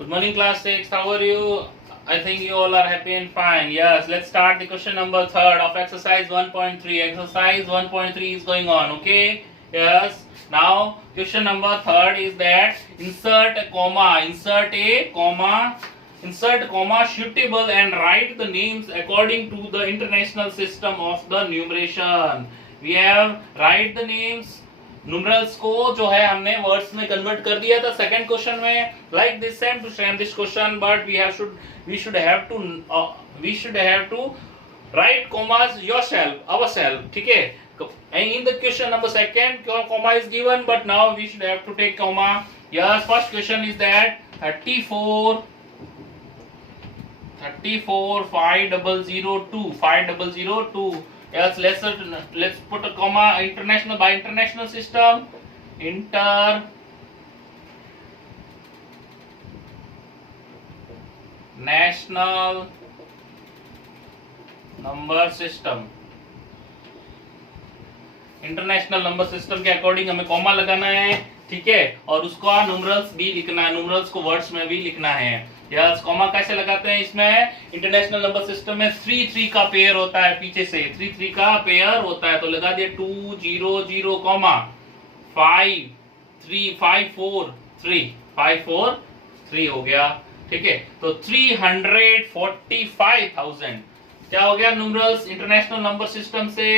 Good morning, class 6. How are you? I think you all are happy and fine. Yes, let's start the question number 3rd of exercise 1.3. Exercise 1.3 is going on, okay? Yes. Now, question number 3rd is that insert a comma, insert comma suitable and write the names according to the international system of the numeration. We have write the names numerals को जो है हमने words में convert कर दिया था second question में like this same to same this question but we should have to write commas yourself ourselves ठीक है in the question number second comma is given but now we should have to take comma yes first question is that 34 5002 yes let's put a comma international by international system international number system international number system के according हमें comma लगाना है ठीक है और उसको numerals भी लिखना है न्यूमरल्स को वर्ड्स में भी लिखना है यस कॉमा कैसे लगाते हैं इसमें इंटरनेशनल नंबर सिस्टम में 3 का पेयर होता है पीछे से 3 का पेयर होता है तो लगा दिया 2 0 0 कॉमा 5 3 5 4 3 हो गया ठीक है तो 345,000 क्या हो गया न्यूमरल्स इंटरनेशनल नंबर सिस्टम से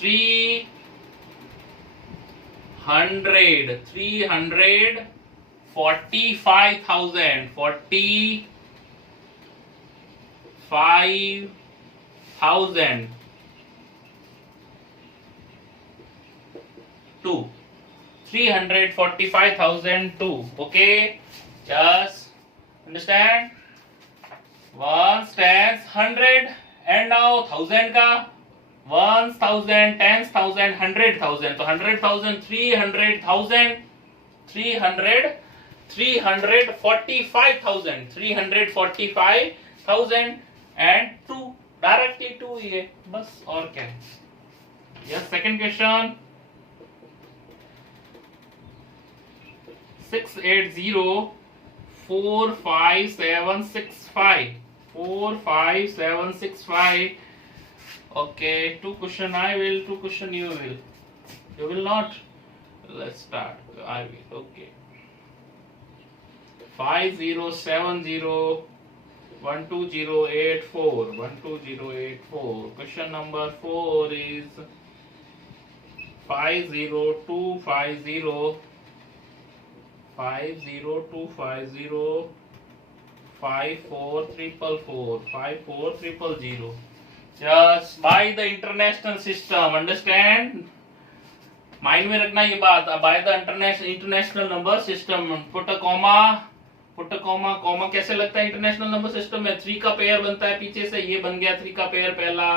345,000 2 345,002 okay just understand 1 stands 100 and now 1000 का 1000 10,000 100,000 तो 100,000 300,000 345,000 and 2 डायरेक्टली 2 ये बस और क्या है yes second question 680 45765 okay 2 question I will 2 question you will not let's start I will okay 50701208412084 question number 4 is 50250 54344 just by the international system understand mind में रखना ये बात by the international number system put a comma कैसे लगता है international number system में 3 का pair बनता है पीछे से ये बन गया 3 का पेयर पहला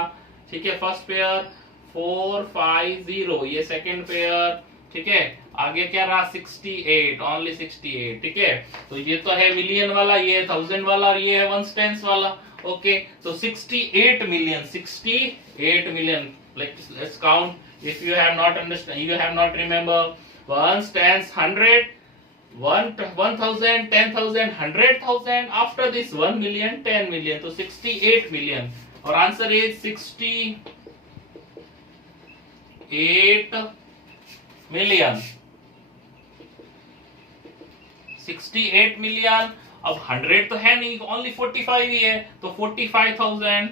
ठीक है फर्स्ट पेयर 450 ये सेकंड पेयर ठीक है आगे क्या रहा 68 ओनली 68 ठीक है तो ये तो है मिलियन वाला ये है 1000 वाला और ये है 1 टेंस वाला ओके तो 68 million let's count if you have not remember 1 stands 100 1,000 10,000 100,000 after this 1 million 10 million तो 68 million और आंसर is 68 million 68 million अब 100 तो है नहीं ओनली 45 ही है तो 45,000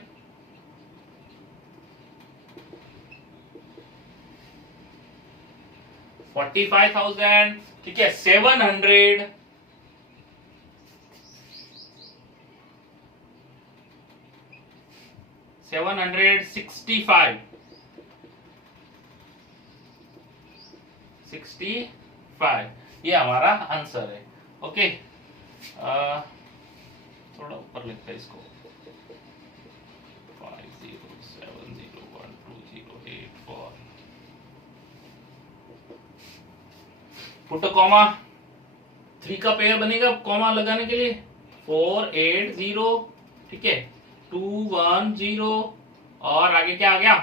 45,000 ठीक है 700 765 ये हमारा आंसर है ओके थोड़ा ऊपर लिखते हैं इसको 50701208 पुट कॉमा 3 का पेयर बनेगा कॉमा लगाने के लिए 480 ठीक है 210 और आगे क्या आ गया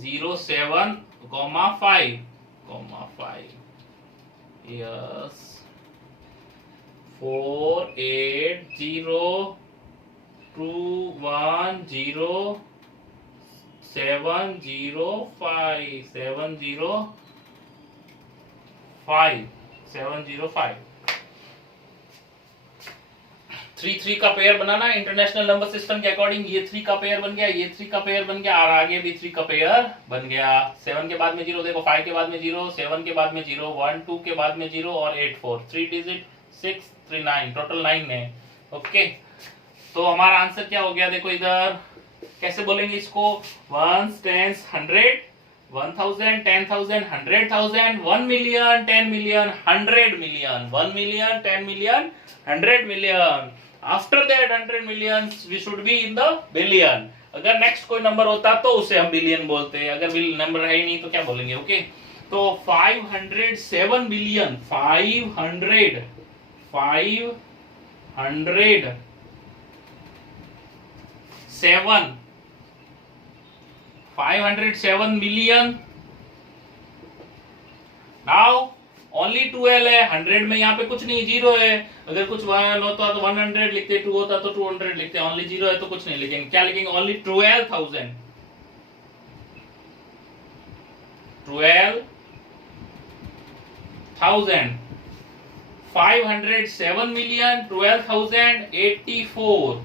07 5 yes 705 3 का पेयर बनाना इंटरनेशनल नंबर सिस्टम के अकॉर्डिंग। ये 3 का पेयर बन गया, ये 3 का पेयर बन गया, और आगे भी 3 का पेयर बन गया। 7 के बाद में 0, देखो 5 के बाद में 0, 7 के बाद में 0, 1 2 के बाद में 0 और 8 4, 3 डिजिट 6 3 9, टोटल 9 है। ओके, तो हमारा आंसर क्या हो गया, देखो इधर कैसे बोलेंगे इसको, 1 10 100 1000 10,000 100,000 1 million 10 million 100 million 1 million 10 million 100 million। After that 100 million we should be in the billion. अगर नेक्स्ट कोई नंबर होता तो उसे हम बिलियन बोलते हैं, अगर नंबर है ही नहीं तो क्या बोलेंगे। ओके, तो 507 बिलियन 507 million। नाउ ओनली 12 है, 100 में यहाँ पे कुछ नहीं, 0 है। अगर कुछ 1 होता तो 100 लिखते, 2 होता तो 200 लिखते, ओनली 0 है तो कुछ नहीं लिखेंगे। क्या लिखेंगे, only 12,000 507 million 12,084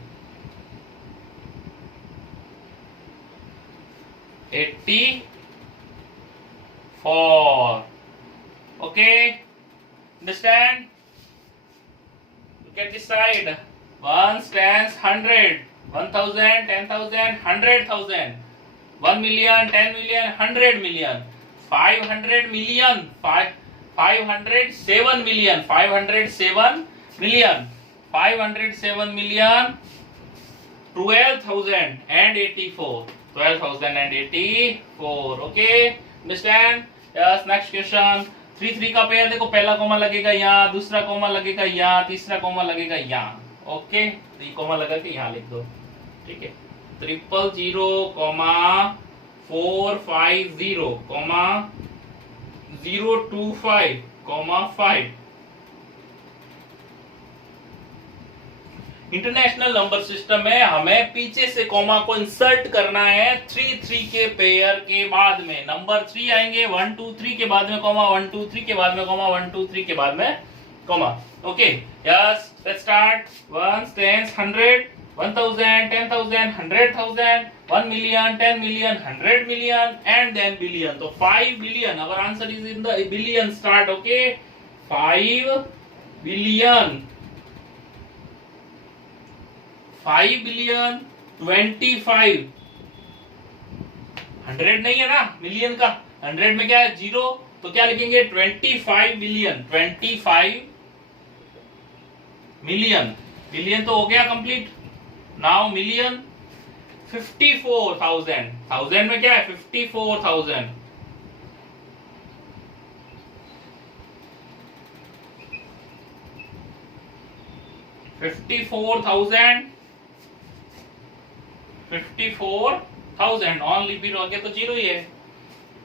84। Okay, understand? Look at this side. 1 stands 100, 1,000, 10,000, 100,000, 1 million, 10 million, 100 million, 500 million, 507 million, 507 million, 507 million, 12,084, 12,084। Okay, understand? Yes, next question। 3 का पेयर देखो, पहला कोमा लगेगा यहाँ, दूसरा कोमा लगेगा यहाँ, तीसरा कोमा लगेगा यहाँ। ओके, तो ये कोमा लगा के यहाँ लिख दो, ठीक है। 000, 450, 025, 5। इंटरनेशनल नंबर सिस्टम में हमें पीछे से कॉमा को इंसर्ट करना है 3 के पेयर के बाद में। नंबर 3 आएंगे, 1 2 3 के बाद में कॉमा, 1 2 3 के बाद में कॉमा, 1 2 3 के बाद में comma. Okay, yes, let's start. 1 10 100, 1,000 10,000 100,000 1 million 10 million 100 million and then billion. तो 5 billion, our answer is in the billion start. Okay, 5 billion 5 billion 25। 100 नहीं है ना मिलियन का, 100 में क्या है 0, तो क्या लिखेंगे 25 बिलियन, 25 मिलियन। बिलियन तो हो गया कंप्लीट। नाउ मिलियन 54,000, 1000 में क्या है 54,000, 54,000 54,000 ऑन लिपिड हो गया तो 0 ही है।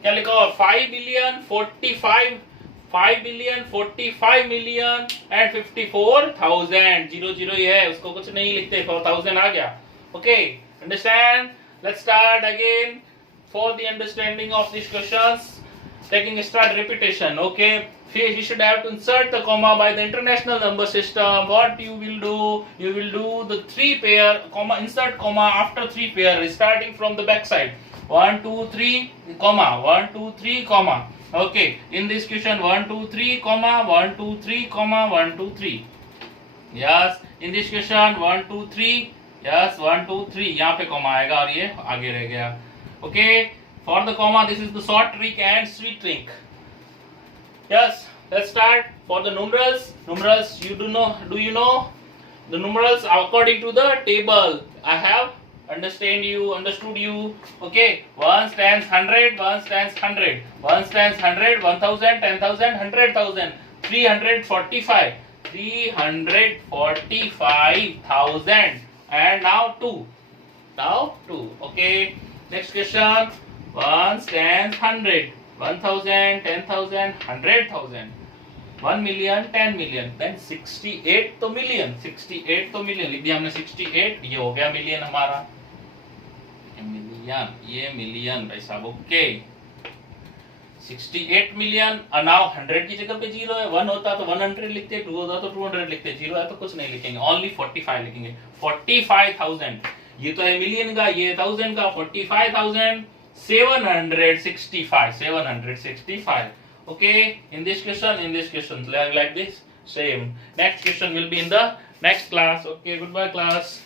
क्या लिखा हुआ 5 बिलियन 45, 5 बिलियन 45 मिलियन एंड 54,000, 0 ही है, उसको कुछ नहीं लिखते, 4,000 आ गया। Okay, understand? Let's start again for the understanding of this questions, taking start repetition. Okay, here you should have to insert the comma by the international number system. What you will do, you will do the 3 pair comma, insert comma after 3 pair starting from the back side. 1 2 3 comma, 1 2 3 comma. Okay, in this question 1 2 3 comma, 1 2 3 comma, 1 2 3। yes, in this question 1 2 3, yes 1 2 3 यहाँ पे comma आएगा और ये आगे रह गया। okay, for the comma this is the short trick and sweet trick। yes, let's start for the numerals। numerals you do you know the numerals according to the table I have understood you। okay, 1 stands 100, 1 stands 100, 1 stands 100, 1,000 10,000 100,000, 345 345,000 and now 2 okay, next question 1 stands 100, 1,000 10,000 100,000, 1 million 10 million then 68 तो million, 68 तो million लिख दिया हमने 68, ये हो गया million हमारा, million, ये मिलियन भाई साहब, ओके 68 मिलियन। नाउ 100 की जगह पे 0 है, 1 होता तो 100 लिखते, 2 होता तो 200 लिखते, 0 है तो कुछ नहीं लिखेंगे, ओनली 45 लिखेंगे, 45,000, ये तो है मिलियन का, ये 1000 का, 45,765, 765, okay, in this question like this, same, next question will be in the next class, okay, goodbye class.